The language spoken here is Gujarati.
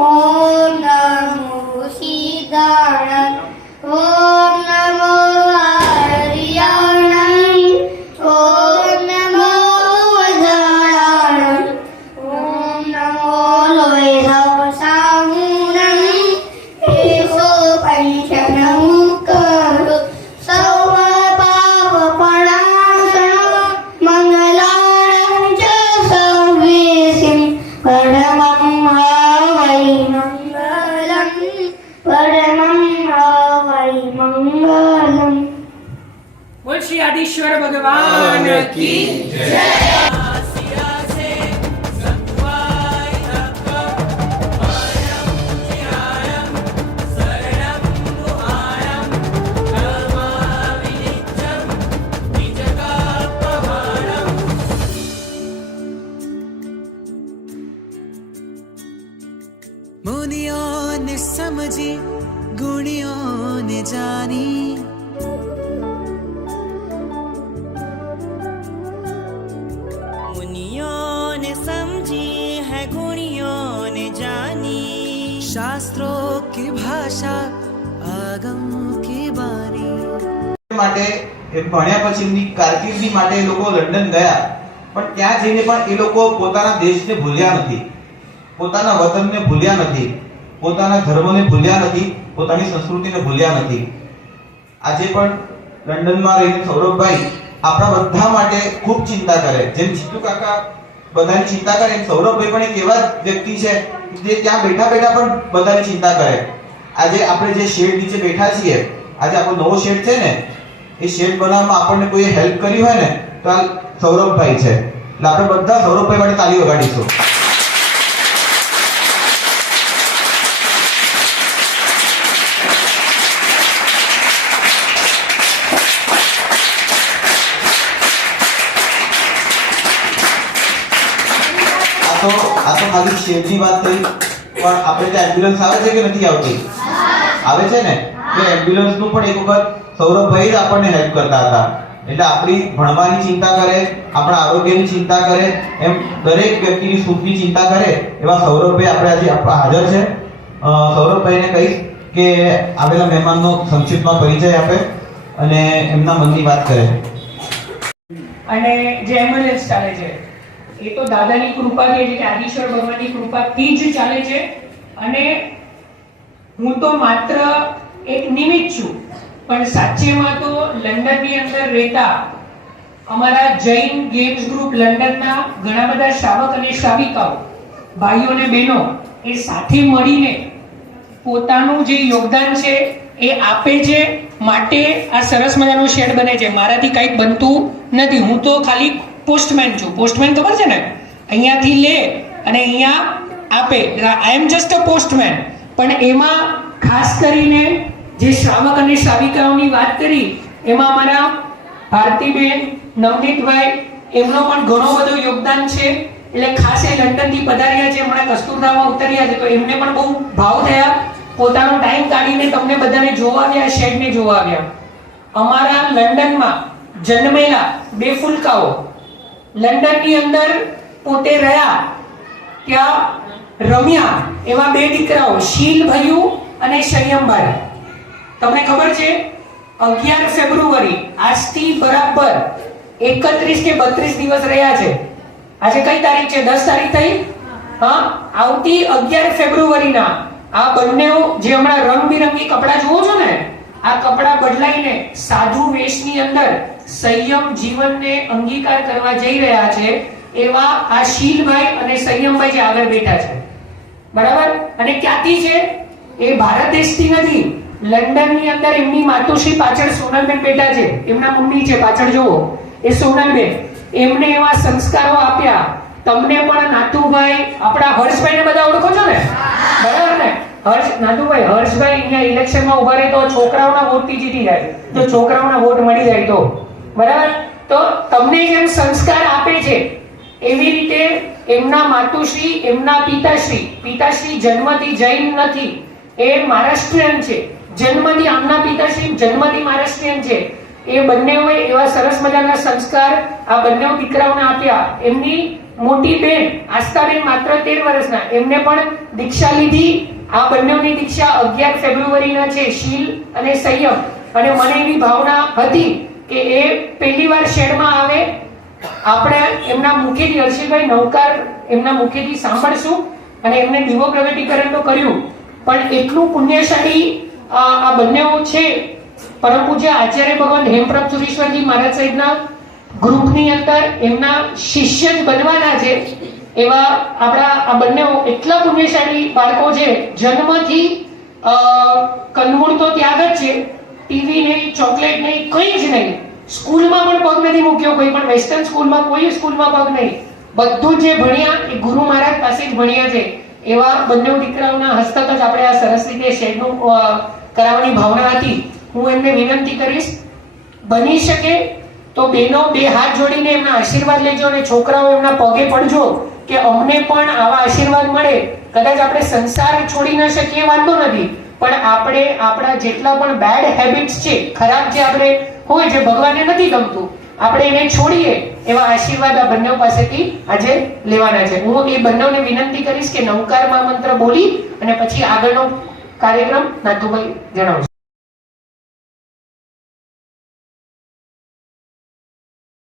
ઓમ નમો સિદ્ધાણં, ઓમ નમો હરિયાણં, ઓમ નમો વજ્રાણં, ઓમ નમો લોહિતસાહુણં, એસો પંચનમુકર સૌ પાપપણાસન મંગલાણં ચ સર્વેસિં પરમં હવૈ મંગલં, પરમં હવૈ મંગલં. બોલ શ્રી આદિશ્વર ભગવાન કી જય. मुनियों ने समझी गुणियों ने जानी, मुनियों ने समझी है गुणियों ने जानी, शास्त्रों की भाषा आगम की बानी. માટે એ ભણ્યા પછીની કારકિર્દી માટે એ લોકો લંડન ગયા, પણ ત્યાં જઈને પણ એ લોકો પોતાના દેશને ભૂલ્યા નથી, પોતાના વતનને ભૂલ્યા નથી, પોતાના ધર્મને ભૂલ્યા નથી, પોતાની સંસ્કૃતિને ભૂલ્યા નથી. આજે પણ લંડનમાં રહીને સૌરભભાઈ આપણા બધા માટે ખૂબ ચિંતા કરે. જેમ જીતુ કાકા બધાની ચિંતા કરે, એમ સૌરભભાઈ પણ એક એવા વ્યક્તિ છે જે ત્યાં બેઠા બેઠા પણ બધાની ચિંતા કરે. આજે આપણે જે શેડ નીચે બેઠા છીએ, આજે આપણો નવો શેડ છે ને, એ શેડ બનાવવામાં આપણને કોઈ હેલ્પ કરી હોય ને તો આ સૌરભભાઈ છે. એટલે આપણે બધા સૌરભભાઈ માટે તાળી વગાડીશું. આ તો ખાલી શેડની વાત થઈ, પણ આપણે ત્યાં એમ્બ્યુલન્સ આવે છે કે નથી આવતી? આવે છે ને. એ એમ્બ્યુલન્સનું પણ એક વખત સૌરભભાઈ જ આપણને હેલ્પ કરતા હતા. એટલે આપણી ભણવાની ચિંતા કરે, આપણા આરોગ્યની ચિંતા કરે, એમ દરેક વ્યક્તિની સુખની ચિંતા કરે એવા સૌરભભાઈ આપણે આજે હાજર છે. સૌરભભાઈને કહીશ કે આવેલા મહેમાનનો સંક્ષિપ્તમાં પરિચય આપે અને એમના મનની વાત કરે. અને જે એમ્બ્યુલન્સ ચાલે છે એ તો દાદાની કૃપાથી, એટલે કે આદિશ્વર ભગવાનની કૃપાથી જ ચાલે છે. અને હું તો માત્ર એક નિમિત્ત છું, પણ સાચેમાં તો લંડનની અંદર રહેતા અમારા જૈન ગેમ્સ ગ્રુપ લંડનના ઘણા બધા શ્રાવક અને શ્રાવિકાઓ, ભાઈઓ અને બહેનો એ સાથે મળીને પોતાનું જે યોગદાન છે એ આપે છે. માટે આ સરસ મજાનો શેડ બને છે. મારાથી કંઈક બનતું નથી, હું તો ખાલી પોસ્ટમેન છું. પોસ્ટમેન ખબર છે ને, અહીંયાથી લે અને અહીંયા આપે. આઈ એમ જસ્ટ અ પોસ્ટમેન. પણ એમાં ખાસ કરીને જે શ્રાવક અને શ્રાવિકાઓની વાત કરી, એમાં અમારા ભારતીબેન, નવનીતભાઈ, એમનો પણ ઘણો બધો યોગદાન છે. એટલે ખાસ એ લંડનથી પધાર્યા છે, હમણાં કસ્તુરબામાં ઉતર્યા છે, તો એમને પણ બહુ ભાવ થયા, પોતાનો ટાઈમ કાઢીને તમને બધાને જોવા આવ્યા, શેડને જોવા આવ્યા. અમારા લંડનમાં જન્મેલા બે ફૂલકાઓ, લંડનની અંદર પોતે રહ્યા, ત્યાં રમ્યા એવા બે દીકરાઓ, શીલભાઈ અને સંયમભાઈ. તમને ખબર છે 11 ફેબ્રુઆરી આજથી બરાબર 31 કે 32 દિવસ રહ્યા છે. આજે કઈ તારીખ છે? 10 તારીખ થઈ. હા, આવતી 11 ફેબ્રુઆરીના આ બંને જે હમણાં રંગબેરંગી કપડાં જુઓ છો ને, આ કપડાં બદલાઈને સાધુ વેશની અંદર સંયમ જીવનને અંગીકાર કરવા જઈ રહ્યા છે. એવા આ શીલભાઈ અને સંયમભાઈ જે આગળ બેઠા છે, બરાબર. અને ક્યાંથી છે? એ ભારત દેશથી નથી, લંડનની અંદર એમની માતુશ્રી પાછળ સોનલબેન બેઠા છે, એમના મમ્મી છે પાછળ જુઓ, એ સોનલબેન. એમને એવા સંસ્કારો આપ્યા. તમને પણ નાથુભાઈ, આપણા હર્ષભાઈને બધા ઓળખો છો ને, બરાબર ને? નાથુભાઈ, હર્ષભાઈ અહીંયા ઇલેક્શનમાં ઉભા રહે તો છોકરાઓના વોટથી જીતી જાય, તો છોકરાઓના વોટ મળી જાય તો, બરાબર. તો તમને જેમ સંસ્કાર આપે છે એવી રીતે એમના માતુશ્રી, એમના પિતાશ્રી જન્મથી જૈન નથી, એ મહારાષ્ટ્રીયન છે. જન્મથી આમના પિતાશ્રી જન્મથી મહારાષ્ટ્રીયન છે. એ બંનેઓએ એવા સરસ મજાના સંસ્કાર આ બંને દીકરાઓને આપ્યા. એમની મોટી બેન આસ્થાબેન માત્ર 13 વર્ષના, એમને પણ દીક્ષા લીધી. આ બંનેની દીક્ષા 11 ફેબ્રુઆરીના છે, શીલ અને સંયમ. અને મને એવી ભાવના હતી કે એ પહેલી વાર શેડમાં આવે. આપણે એમના મુખેથી, હર્ષિતભાઈ નવકાર એમના મુખેથી સાંભળશું અને એમને દીવો પ્રગટીકરણ તો કર્યું, પણ એટલું પુણ્યશાળી આ બંનેઓ છે. પરમ પૂજ્ય આચાર્ય ભગવાન હેમપ્રભ સુરેશ્વરજી મહારાજ સાહેબના ગ્રુપની અંદર એમના શિષ્ય જ બનવાના છે. એવા આપણા આ બંનેઓ એટલા પુણ્યશાળી બાળકો છે. જન્મથી કંદમૂળ તો ત્યાગ જ છે, ટીવી નહીં, ચોકલેટ નહીં, કંઈ જ નહીં. સ્કૂલમાં પણ પગ નથી મૂક્યો, કોઈ પણ વેસ્ટર્ન સ્કૂલમાં, કોઈ સ્કૂલમાં પગ નહીં. બધું જે ભણ્યા એ ગુરુ મહારાજ પાસે જ ભણ્યા છે. એવા બંને દીકરાઓના હસ્તક જ આપણે આ સરસ રીતે શેડનું કરાવવાની ભાવના હતી. હું એમને વિનંતી કરીશ, બની શકે તો બહેનો 2 હાથ જોડીને એમના આશીર્વાદ લેજો અને છોકરાઓ એમના પગે પડજો કે અમને પણ આવા આશીર્વાદ મળે. કદાચ આપણે સંસાર છોડી ન શકીએ વાંધો નથી, પણ આપણે આપણા જેટલા પણ બેડ હેબિટ્સ છે, ખરાબ જે આપણે હોય, જે ભગવાનને નથી ગમતું, આપણે એને છોડીએ એવા આશીર્વાદ આ બંને પાસેથી આજે લેવાના છે. હું એ બંનેને વિનંતી કરીશ કે નવકાર મહામંત્ર બોલી અને પછી આગળનો કાર્યક્રમ નાથુભાઈ જણાવશે.